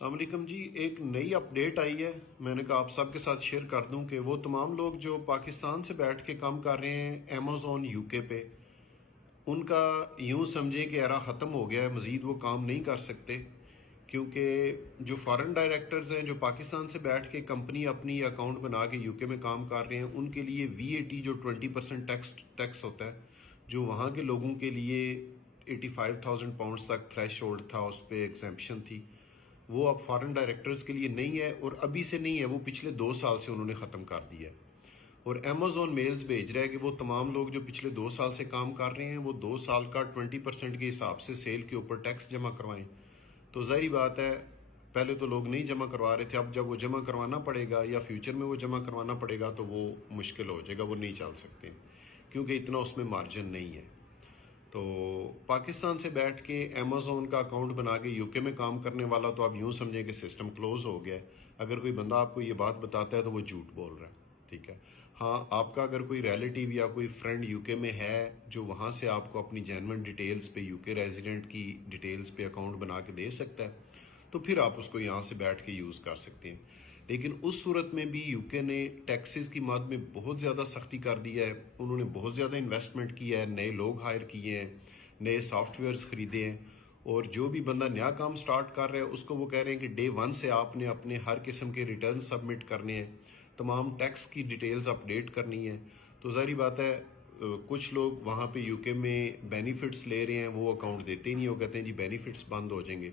السلام علیکم جی، ایک نئی اپڈیٹ آئی ہے. میں نے کہا آپ سب کے ساتھ شیئر کر دوں کہ وہ تمام لوگ جو پاکستان سے بیٹھ کے کام کر رہے ہیں امیزون یو کے پہ، ان کا یوں سمجھیں کہ ایرا ختم ہو گیا ہے، مزید وہ کام نہیں کر سکتے. کیونکہ جو فارن ڈائریکٹرز ہیں جو پاکستان سے بیٹھ کے کمپنی اپنی اکاؤنٹ بنا کے یو کے میں کام کر رہے ہیں، ان کے لیے VAT جو 20% ٹیکس ہوتا ہے، جو وہاں کے لوگوں کے لیے 85,000 پاؤنڈز تک تھریش ہولڈ تھا، اس پہ ایگزمپشن تھی، وہ اب فارن ڈائریکٹرز کے لیے نہیں ہے. اور ابھی سے نہیں ہے، وہ پچھلے 2 سال سے انہوں نے ختم کر دیا ہے. اور امیزون میلز بھیج رہا ہے کہ وہ تمام لوگ جو پچھلے 2 سال سے کام کر رہے ہیں وہ 2 سال کا 20% کے حساب سے سیل کے اوپر ٹیکس جمع کروائیں. تو ظاہری بات ہے، پہلے تو لوگ نہیں جمع کروا رہے تھے، اب جب وہ جمع کروانا پڑے گا یا فیوچر میں وہ جمع کروانا پڑے گا تو وہ مشکل ہو جائے گا، وہ نہیں چل سکتے کیونکہ اتنا اس میں مارجن نہیں ہے. تو پاکستان سے بیٹھ کے امیزون کا اکاؤنٹ بنا کے یو کے میں کام کرنے والا تو آپ یوں سمجھیں کہ سسٹم کلوز ہو گیا ہے. اگر کوئی بندہ آپ کو یہ بات بتاتا ہے تو وہ جھوٹ بول رہا ہے. ٹھیک ہے، ہاں، آپ کا اگر کوئی ریلیٹیو یا کوئی فرینڈ یو کے میں ہے جو وہاں سے آپ کو اپنی جینون ڈیٹیلز پہ، یو کے ریزیڈنٹ کی ڈیٹیلز پہ اکاؤنٹ بنا کے دے سکتا ہے، تو پھر آپ اس کو یہاں سے بیٹھ کے یوز کر سکتے ہیں. لیکن اس صورت میں بھی یو کے نے ٹیکسز کی مد میں بہت زیادہ سختی کر دیا ہے. انہوں نے بہت زیادہ انویسٹمنٹ کیا ہے، نئے لوگ ہائر کیے ہیں، نئے سافٹ ویئرز خریدے ہیں. اور جو بھی بندہ نیا کام سٹارٹ کر رہا ہے اس کو وہ کہہ رہے ہیں کہ ڈے 1 سے آپ نے اپنے ہر قسم کے ریٹرن سبمٹ کرنے ہیں، تمام ٹیکس کی ڈیٹیلز اپڈیٹ کرنی ہے. تو ظاہری بات ہے، کچھ لوگ وہاں پہ یو کے میں بینیفٹس لے رہے ہیں، وہ اکاؤنٹ دیتے ہی نہیں، وہ کہتے ہیں جی بینیفٹس بند ہو جائیں گے.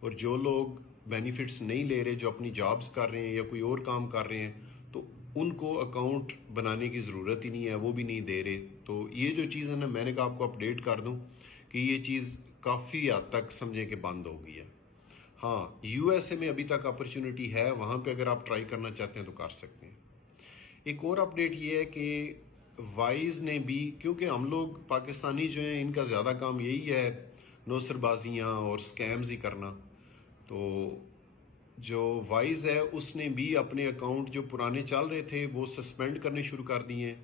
اور جو لوگ بینیفٹس نہیں لے رہے، جو اپنی جابز کر رہے ہیں یا کوئی اور کام کر رہے ہیں، تو ان کو اکاؤنٹ بنانے کی ضرورت ہی نہیں ہے، وہ بھی نہیں دے رہے. تو یہ جو چیز ہے نا، میں نے کہا آپ کو اپڈیٹ کر دوں کہ یہ چیز کافی حد تک سمجھیں کہ بند ہو گئی ہے. ہاں، یو ایس اے میں ابھی تک اپرچونٹی ہے، وہاں پہ اگر آپ ٹرائی کرنا چاہتے ہیں تو کر سکتے ہیں. ایک اور اپڈیٹ یہ ہے کہ وائز نے بھی، کیونکہ ہم لوگ پاکستانی جو ہیں ان کا زیادہ کام یہی ہے نوسر بازیاں اور سکیمز ہی کرنا، تو جو وائز ہے اس نے بھی اپنے اکاؤنٹ جو پرانے چل رہے تھے وہ سسپینڈ کرنے شروع کر دیے ہیں.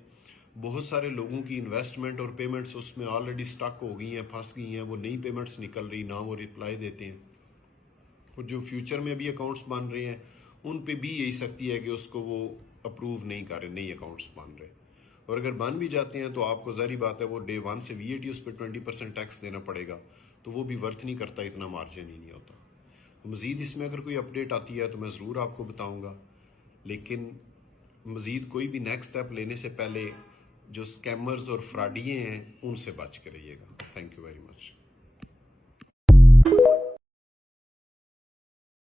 بہت سارے لوگوں کی انویسٹمنٹ اور پیمنٹس اس میں آلریڈی سٹک ہو گئی ہیں، پھنس گئی ہیں، وہ نئی پیمنٹس نکل رہی، نہ وہ رپلائی دیتے ہیں. اور جو فیوچر میں بھی اکاؤنٹس بن رہے ہیں ان پہ بھی یہی سختی ہے کہ اس کو وہ اپروو نہیں کر رہے، نئی اکاؤنٹس بن رہے. اور اگر بن بھی جاتے ہیں تو آپ کو ظاہری بات ہے وہ ڈے 1 سے VAT اس پہ 20% ٹیکس دینا پڑے گا، تو وہ بھی ورتھ نہیں کرتا، اتنا مارجن ہی نہیں ہوتا. مزید اس میں اگر کوئی اپڈیٹ آتی ہے تو میں ضرور آپ کو بتاؤں گا، لیکن مزید کوئی بھی نیکسٹ اسٹیپ لینے سے پہلے جو سکیمرز اور فراڈیے ہیں ان سے بچ کے رہیے گا. Thank you very much.